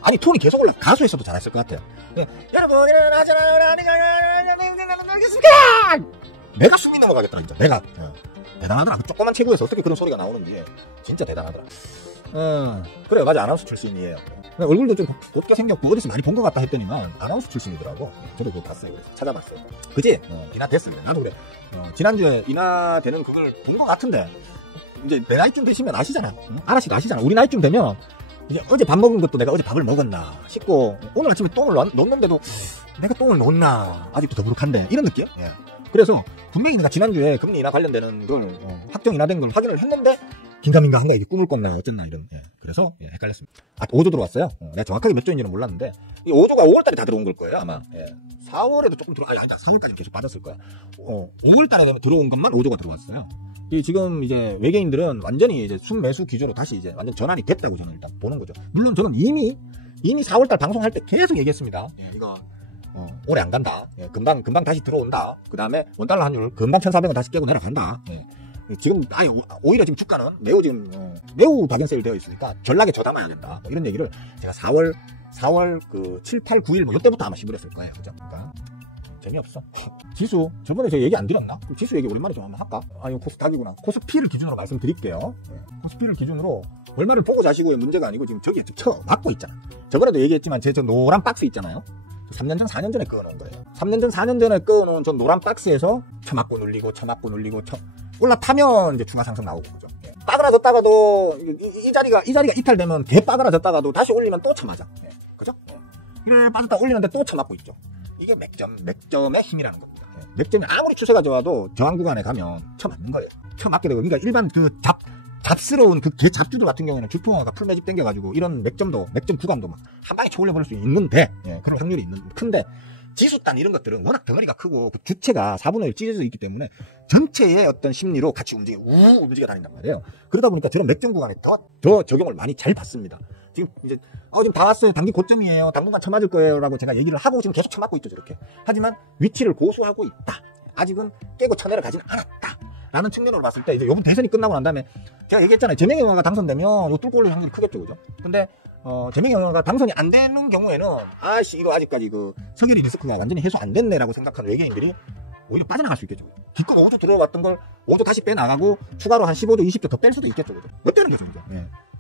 아니, 톤이 계속 올라. 가수에서도 잘했을 것 같아요. 여러분은 내가 숨이 넘어가겠더라, 진짜. 내가. 대단하더라. 그 조그만 체구에서 어떻게 그런 소리가 나오는지. 진짜 대단하더라. 그래요. 맞아. 아나운서 출신이에요. 얼굴도 좀 곱게 생겼고, 어디서 많이 본 것 같다 했더니만, 아나운서 출신이더라고. 저도 그거 봤어요. 그래서 찾아봤어요. 그치? 인하됐어요. 나도 그래. 지난주에 인하되는 그걸 본 것 같은데, 이제 내 나이쯤 되시면 아시잖아. 아라씨도 아시잖아. 우리 나이쯤 되면, 이제 어제 밥 먹은 것도 내가 어제 밥을 먹었나 싶고, 오늘 아침에 똥을 놓는데도 내가 똥을 놓나 아직도 더부룩한데, 이런 느낌? 그래서 분명히 내가 지난주에 금리 인하 관련되는 걸 확정 인하된 걸 확인을 했는데 긴가민가 한가 이게 꿈을 꿨나 어쨌나 이런. 그래서 헷갈렸습니다. 5조 들어왔어요. 내가 정확하게 몇 조인지는 몰랐는데 이 5조가 5월달에 다 들어온 걸 거예요 아마. 4월에도 조금 아니다 3월까지 계속 받았을 거야. 5월달에 들어온 것만 5조가 들어왔어요. 지금 이제 외계인들은 완전히 이제 순매수 기조로 다시 이제 완전 전환이 됐다고 저는 일단 보는 거죠. 물론 저는 이미 4월달 방송할 때 계속 얘기했습니다. 이거 오래 안 간다. 금방 다시 들어온다. 그 다음에 원달러 환율 금방 1,400원 다시 깨고 내려간다. 지금 오히려 지금 주가는 매우 박연세일 되어 있으니까 전락에 저담아야 된다. 이런 얘기를 제가 4월 그 7, 8, 9일 뭐 이때부터 아마 시부했을 거예요. 그죠? 그러니까 재미없어. 지수 저번에 제가 얘기 안 드렸나? 지수 얘기 오랜만에 좀 한번 할까? 이거 코스닥이구나. 코스피를 기준으로 말씀드릴게요. 코스피를 기준으로 월말을 보고 자시고의 문제가 아니고 지금 저기에 막고 있잖아. 저번에도 얘기했지만 제 저 노란 박스 있잖아요. 3년 전, 4년 전에 꺼놓은 거예요. 3년 전, 4년 전에 꺼놓은 저 노란 박스에서 쳐맞고 눌리고 올라타면 이제 주가 상승 나오고 그죠. 빠그라졌다가도 이 자리가 이탈되면 개 빠그라졌다가도 다시 올리면 또 쳐맞아. 그죠? 이래 빠졌다 올리는데 또 쳐맞고 있죠. 이게 맥점의 힘이라는 겁니다. 맥점이 아무리 추세가 좋아도 저항 구간에 가면 쳐맞는 거예요. 쳐맞게 되고 그러니까 일반 그 잡스러운 그 잡주들 같은 경우에는 주포화가 풀매직 땡겨가지고 이런 맥점 구간도 막 한 방에 쳐올려버릴 수 있는데 그런 확률이 큰데 지수단 이런 것들은 워낙 덩어리가 크고 그 주체가 4분의 1 찢어져 있기 때문에 전체의 어떤 심리로 같이 움직여 다닌단 말이에요. 그러다 보니까 저런 맥점 구간에 더 적용을 많이 잘 받습니다. 지금 이제 지금 다 왔어요. 단기 고점이에요. 당분간 쳐맞을 거예요. 라고 제가 얘기를 하고 지금 계속 쳐맞고 있죠. 저렇게. 하지만 위치를 고수하고 있다. 아직은 깨고 쳐내려가지는 않았다. 라는 측면으로 봤을 때 이제 요번 대선이 끝나고 난 다음에 제가 얘기했잖아요. 재명이 형아가 당선되면 요 뚫고 올릴 확률이 크겠죠. 그죠? 근데 재명이 형아가 당선이 안 되는 경우에는 이거 아직까지 그 서결이 리스크가 완전히 해소 안 됐네라고 생각하는 외계인들이 오히려 빠져나갈 수 있겠죠. 기껏 5조 들어왔던 걸 5조 다시 빼나가고 추가로 한 15조, 20조 더 뺄 수도 있겠죠. 그죠? 못 되는 거죠. 그죠?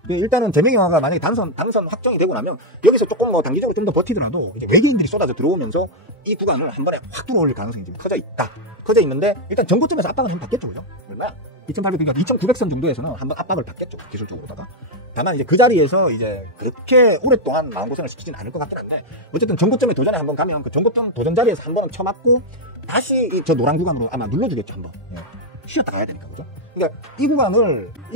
일단은 재명이 형아가 만약에 당선 확정이 되고 나면 여기서 조금 뭐 단기적으로 좀 더 버티더라도 이제 외계인들이 쏟아져 들어오면서 이 구간을 한 번에 확 들어올릴 가능성이 지금 커져 있는데 일단 전고점에서 압박은 좀 받겠죠. 그죠? 얼마야? 2,800, 그러니까 2,900선 정도에서는 한번 압박을 받겠죠. 기술적으로다가. 다만 이제 그 자리에서 이제 그렇게 오랫동안 마음고생을 시키진 않을 것 같긴 한데 어쨌든 전고점에 도전에 한번 가면 그 전고점 도전 자리에서 한 번은 쳐맞고 다시 저 노란 구간으로 아마 눌러주겠죠. 한번. 쉬었다 가야 되니까. 그죠? 그러니까 이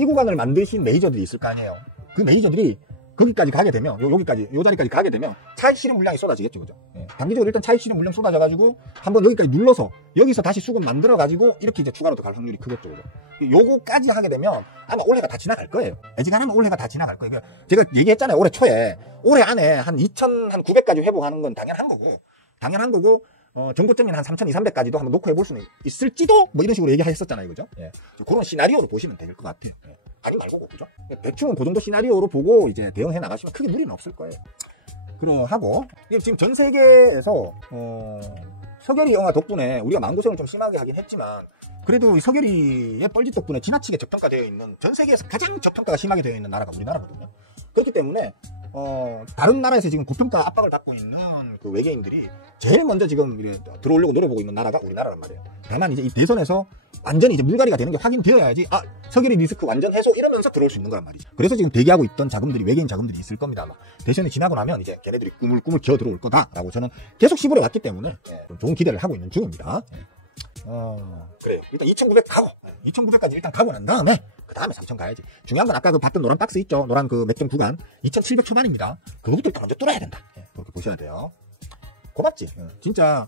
구간을 만드신 메이저들이 있을 거 아니에요. 그 메이저들이 거기까지 가게 되면 요 자리까지 가게 되면 차익 실현 물량이 쏟아지겠죠. 그죠? 단기적으로 일단 차익 실현 물량 쏟아져가지고 한번 여기까지 눌러서 여기서 다시 수급 만들어가지고 이렇게 이제 추가로 갈 확률이 크겠죠. 그죠? 요거까지 하게 되면 아마 올해가 다 지나갈 거예요. 애지간하면 올해가 다 지나갈 거예요. 제가 얘기했잖아요. 올해 안에 한 2,900까지 회복하는 건 당연한 거고 전고점인 한 3,200~300까지도 한번 놓고 해볼 수는 있을지도 뭐 이런 식으로 얘기했었잖아요. 그죠? 그런 시나리오로 보시면 될 것 같아요. 아니 말고 그죠? 대충은 그 정도 시나리오로 보고 이제 대응해 나가시면 크게 무리는 없을 거예요. 그러하고 지금 전 세계에서 서결이 영화 덕분에 우리가 마음고생을 좀 심하게 하긴 했지만 그래도 이 서결이의 뻘짓 덕분에 지나치게 저평가되어 있는 전 세계에서 가장 저평가가 심하게 되어 있는 나라가 우리나라거든요. 그렇기 때문에 다른 나라에서 지금 고평가 압박을 받고 있는 그 외계인들이 제일 먼저 지금 들어오려고 노려보고 있는 나라가 우리나라란 말이에요. 다만 이제 이 대선에서 완전히 이제 물갈이가 되는 게 확인되어야지 서결이 리스크 완전 해소 이러면서 들어올 수 있는 거란 말이죠. 그래서 지금 대기하고 있던 자금들이 외계인 자금들이 있을 겁니다. 아마 대선이 지나고 나면 이제 걔네들이 꿈을 기어 들어올 거다라고 저는 계속 시부해 왔기 때문에 좀 좋은 기대를 하고 있는 중입니다. 그래요. 일단 2,900 가고 2,900까지 일단 가고 난 다음에 그 다음에 3,000 가야지. 중요한 건 아까 그 봤던 노란 박스 있죠. 노란 그 맥점 구간 2,700 초반입니다. 그거부터 일단 먼저 뚫어야 된다. 그렇게 보셔야 돼요. 고맙지. 진짜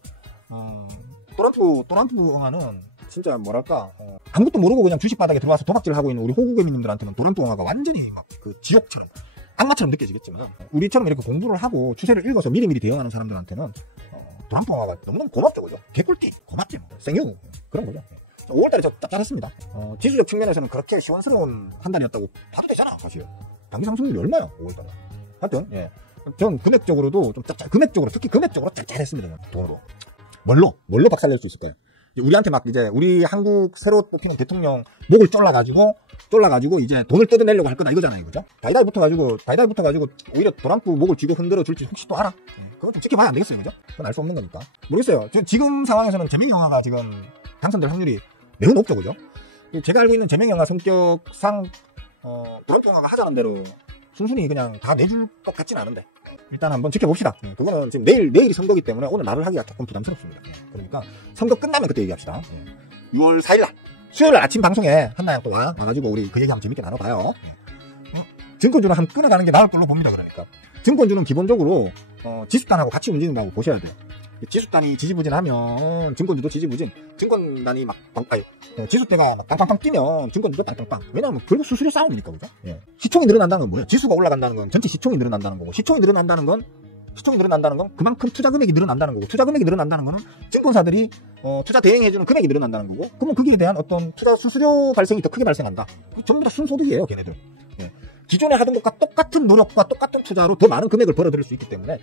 또란투 응아는 진짜 뭐랄까 아무것도 모르고 그냥 주식 바닥에 들어와서 도박질을 하고 있는 우리 호구개미님들한테는 도란투 응아가 완전히 막 그 지옥처럼 악마처럼 느껴지겠지만 우리처럼 이렇게 공부를 하고 추세를 읽어서 미리미리 대응하는 사람들한테는 도란통화가 너무너무 고맙죠, 그죠? 개꿀띠 고맙지 뭐. 생유 그런 거죠. 5월달에 저 짭짤했습니다. 지수적 측면에서는 그렇게 시원스러운 한 달이었다고 봐도 되잖아, 사실. 단기 상승률이 얼마야, 5월달에. 하여튼, 예. 전 금액적으로도 좀 금액적으로, 특히 금액적으로 짭짤했습니다, 돈으로. 뭘로 박살낼 수 있을까요? 우리한테 막 이제, 우리 한국 새로 뽑히는 대통령 목을 쫄라가지고 이제 돈을 뜯어내려고 할 거다, 이거잖아요, 그죠? 다이다이 붙어가지고, 오히려 도란프 목을 쥐고 흔들어 줄지 혹시 또 알아? 그건 좀 지켜봐야 안 되겠어요, 그죠? 그건 알 수 없는 거니까. 모르겠어요. 지금 상황에서는 재명영화가 지금 당선될 확률이 매우 높죠, 그죠? 제가 알고 있는 재명영화 성격상, 도란프영화가 하자는 대로 순순히 그냥 다 내줄 것 같진 않은데. 일단 한번 지켜봅시다. 그거는 지금 내일이 선거기 때문에 오늘 말을 하기가 조금 부담스럽습니다. 그러니까 선거 끝나면 그때 얘기합시다. 6월 4일날 수요일 아침 방송에 한나양 또 와가지고 우리 그 얘기 한번 재밌게 나눠봐요. 증권주는 한번 끊어가는 게 나을 걸로 봅니다. 그러니까 증권주는 기본적으로 지수단하고 같이 움직인다고 보셔야 돼요. 지수단이 지지부진하면 증권주도 지지부진, 증권단이 지수대가 막 빵빵빵 뛰면 증권주도 빵빵빵. 왜냐하면 결국 수수료 싸움이니까, 그죠? 예. 시총이 늘어난다는 건 뭐예요? 지수가 올라간다는 건 전체 시총이 늘어난다는 거고, 시총이 늘어난다는 건 그만큼 투자 금액이 늘어난다는 거고, 투자 금액이 늘어난다는 건 증권사들이 투자 대행해주는 금액이 늘어난다는 거고, 그러면 거기에 대한 어떤 투자 수수료 발생이 더 크게 발생한다. 전부 다 순소득이에요, 걔네들. 예. 기존에 하던 것과 똑같은 노력과 똑같은 투자로 더 많은 금액을 벌어들일 수 있기 때문에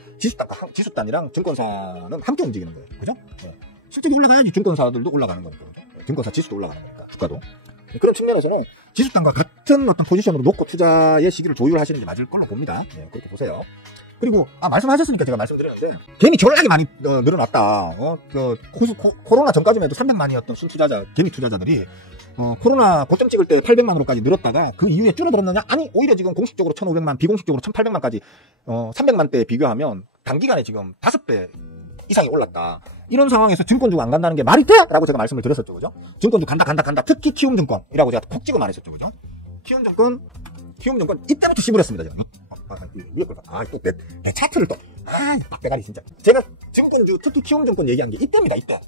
지수단이랑 증권사는 함께 움직이는 거예요. 그죠? 네. 실적이 올라가야지 증권사들도 올라가는 거니까. 그죠? 증권사 지수도 올라가는 거니까. 주가도. 네. 그런 측면에서는 지수단과 같은 어떤 포지션으로 놓고 투자의 시기를 조율하시는 게 맞을 걸로 봅니다. 네, 그렇게 보세요. 그리고 말씀하셨으니까 제가 말씀드리는데 괜히 졸라게 많이 늘어났다. 코로나 전까지만 해도 300만이었던 순투자자, 개미 투자자들이 코로나 고점 찍을 때 800만으로까지 늘었다가 그 이후에 줄어들었느냐? 아니, 오히려 지금 공식적으로 1,500만, 비공식적으로 1,800만까지 300만대에 비교하면 단기간에 지금 5배 이상이 올랐다. 이런 상황에서 증권주가 안 간다는 게 말이 돼? 라고 제가 말씀을 드렸었죠, 그죠? 증권주 간다. 특히 키움증권이라고 제가 콕 찍어 말했었죠, 그죠? 키움증권 이때부터 씹으렸습니다, 제가. 위에 걸 봐. 또 내 차트를 또. 빡대가리 진짜. 제가 증권주, 특히 키움증권 얘기한 게 이때입니다, 이때.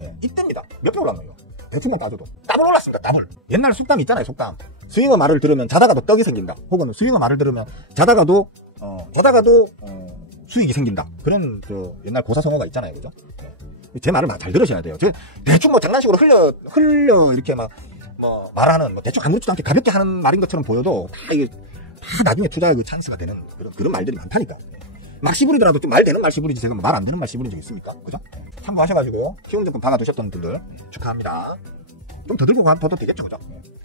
네, 이때입니다. 몇 배 올랐나요? 대충만 따져도. 더블 올랐습니다, 더블. 옛날 속담 있잖아요, 속담. 스윙어 말을 들으면 자다가도 떡이 생긴다. 혹은 스윙어 말을 들으면 자다가도 수익이 생긴다. 그런, 옛날 고사성어가 있잖아요, 그죠? 네. 제 말을 잘 들으셔야 돼요. 대충 장난식으로 흘려, 이렇게 말하는, 대충 아무렇지도 않게 가볍게 하는 말인 것처럼 보여도, 다 나중에 투자의 그 찬스가 되는 그런 말들이 많다니까. 막 시부리더라도 좀 말 되는 말 시부리지, 제가 말 안 되는 말 시부린 적 있습니까? 그죠? 참고하셔가지고, 키움증권 박아두셨던 분들, 축하합니다. 좀 더 들고 가도 되겠죠, 그죠?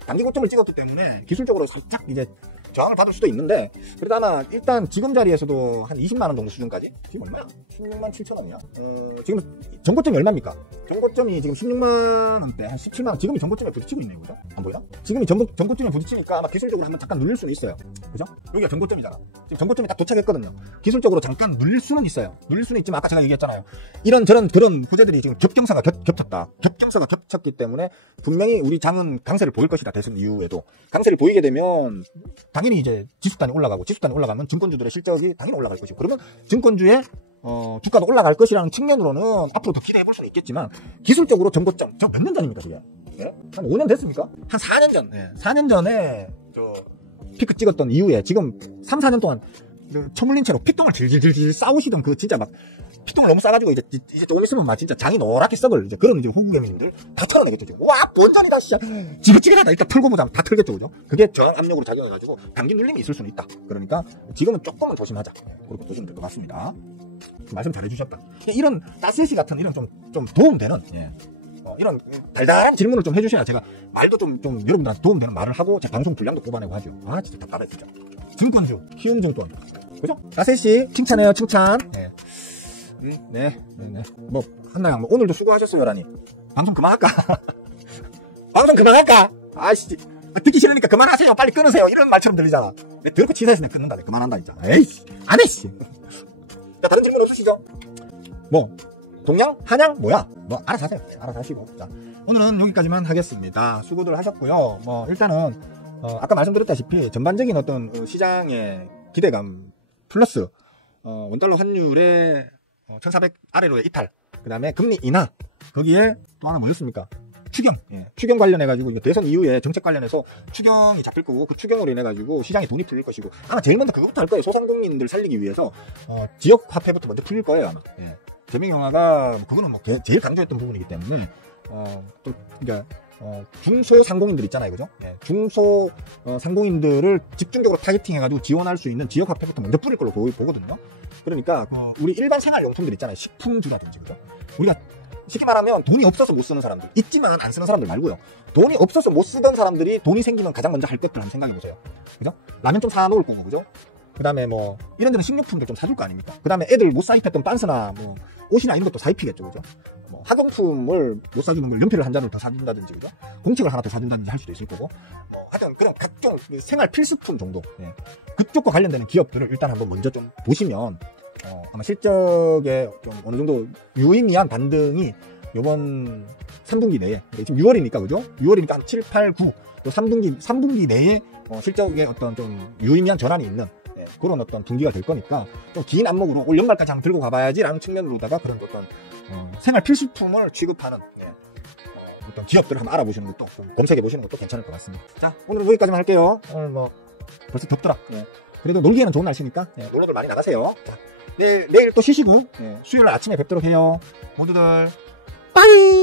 단기 고점을 찍었기 때문에 기술적으로 살짝 이제 저항을 받을 수도 있는데, 그래도 아마 일단 지금 자리에서도 한 20만원 정도 수준까지? 지금 얼마야? 16만 7천원이야? 지금 전고점이 얼마입니까? 전고점이 지금 16만원대, 한 17만원, 지금이 전고점에 부딪히고 있네요, 그죠? 안 보이나? 지금이 전고점에 부딪히니까 아마 기술적으로 한번 잠깐 눌릴 수는 있어요. 그죠? 여기가 전고점이잖아. 지금 전고점이 딱 도착했거든요. 기술적으로 잠깐 눌릴 수는 있어요. 눌릴 수는 있지만 아까 제가 얘기했잖아요. 이런저런 그런 후재들이 지금 겹경사가 겹쳤다. 겹경사가 겹쳤기 때문에 분명히 우리 장은 강세를 보일 것이다. 대선 이후에도. 강세를 보이게 되면 당연히 이제 지수단이 올라가면 증권주들의 실적이 당연히 올라갈 것이고, 그러면 증권주의 주가도 올라갈 것이라는 측면으로는 앞으로 더 기대해 볼 수는 있겠지만, 기술적으로 전고점, 저 몇 년 전입니까, 그게? 네? 한 5년 됐습니까? 한 4년 전. 네. 4년 전에 피크 찍었던 이후에 지금 3, 4년 동안 처물린 채로 피똥을 질질질질 싸우시던 진짜 막 피똥을 너무 싸가지고 이제 조금 있으면 막 진짜 장이 노랗게 썩을 그런 이제 호구개미들 다 털어내겠죠, 지금. 와, 본전이다, 진짜. 지긋지긋하다. 일단 털고 보자. 다 털겠죠, 그죠? 그게 저항 압력으로 작용해가지고 단기 눌림이 있을 수는 있다. 그러니까 지금은 조금은 조심하자. 그렇게 보시면 될 것 같습니다. 말씀 잘해주셨다. 이런 따스시 같은 이런 좀 도움되는, 이런 달달한 질문을 좀 해주셔야 제가 말도 좀 여러분들한테 도움되는 말을 하고 제 방송 분량도 뽑아내고 하죠. 진짜 답답해, 진짜. 증권주, 키움증권. 그죠? 따스시 칭찬해요, 칭찬. 네. 한나양, 오늘도 수고하셨어요라니. 방송 그만할까? 방송 그만할까? 아이씨. 듣기 싫으니까 그만하세요. 빨리 끊으세요. 이런 말처럼 들리잖아. 내가 더럽게 치사해서 내가 끊는다. 내가 그만한다, 진짜. 에이씨. 안 해, 씨. 자, 다른 질문 없으시죠? 동양? 한양? 뭐야? 알아서 하세요. 알아서 하시고. 자, 오늘은 여기까지만 하겠습니다. 수고들 하셨고요. 일단은, 아까 말씀드렸다시피 전반적인 어떤 시장의 기대감 플러스, 원달러 환율의 1400 아래로의 이탈, 그 다음에 금리 인하, 거기에 또 하나 뭐였습니까? 추경, 추경 관련해가지고, 이거 대선 이후에 정책 관련해서 추경이 잡힐 거고, 그 추경으로 인해가지고 시장에 돈이 풀릴 것이고, 아마 제일 먼저 그거부터 할 거예요. 소상공인들 살리기 위해서, 지역 화폐부터 먼저 풀릴 거예요, 아마. 재명영화가, 그거는 뭐, 제일 강조했던 부분이기 때문에, 그러니까, 중소상공인들 있잖아요, 그죠? 중소상공인들을 집중적으로 타겟팅해가지고 지원할 수 있는 지역 화폐부터 먼저 뿌릴 걸로 보거든요. 그러니까, 우리 일반 생활용품들 있잖아요. 식품주라든지, 그죠? 우리가 쉽게 말하면 돈이 없어서 못 쓰는 사람들, 있지만 안 쓰는 사람들 말고요. 돈이 없어서 못 쓰던 사람들이 돈이 생기면 가장 먼저 할 것들 한번 생각해보세요. 그죠? 라면 좀 사놓을 거고, 그죠? 그 다음에 뭐, 이런데는 식료품들 좀 사줄 거 아닙니까? 그 다음에 애들 못 사입혔던 빤스나 뭐, 옷이나 이런 것도 사입히겠죠, 그죠? 뭐 학용품을 못 사주는 걸 연필을 한 잔을 더 사준다든지, 그죠? 공책을 하나 더 사준다든지 할 수도 있을 거고, 하여튼 그런 각종 생활 필수품 정도, 그쪽과 관련되는 기업들을 일단 한번 먼저 좀 보시면, 아마 실적에 좀 어느 정도 유의미한 반등이 요번 3분기 내에, 지금 6월이니까, 그죠? 6월이니까 한 7, 8, 9, 또 3분기 내에 실적에 어떤 좀 유의미한 전환이 있는 그런 어떤 분기가 될 거니까 좀 긴 안목으로 올 연말까지 한번 들고 가봐야지 라는 측면으로다가 그런 어떤 생활 필수품을 취급하는 어떤 기업들을 한번 알아보시는 것도 좀 검색해 보시는 것도 괜찮을 것 같습니다. 자, 오늘은 여기까지만 할게요. 오늘 뭐 벌써 덥더라. 그래도 놀기에는 좋은 날씨니까 놀러들 많이 나가세요. 자, 내일 또 쉬시고 수요일 아침에 뵙도록 해요. 모두들 빠이.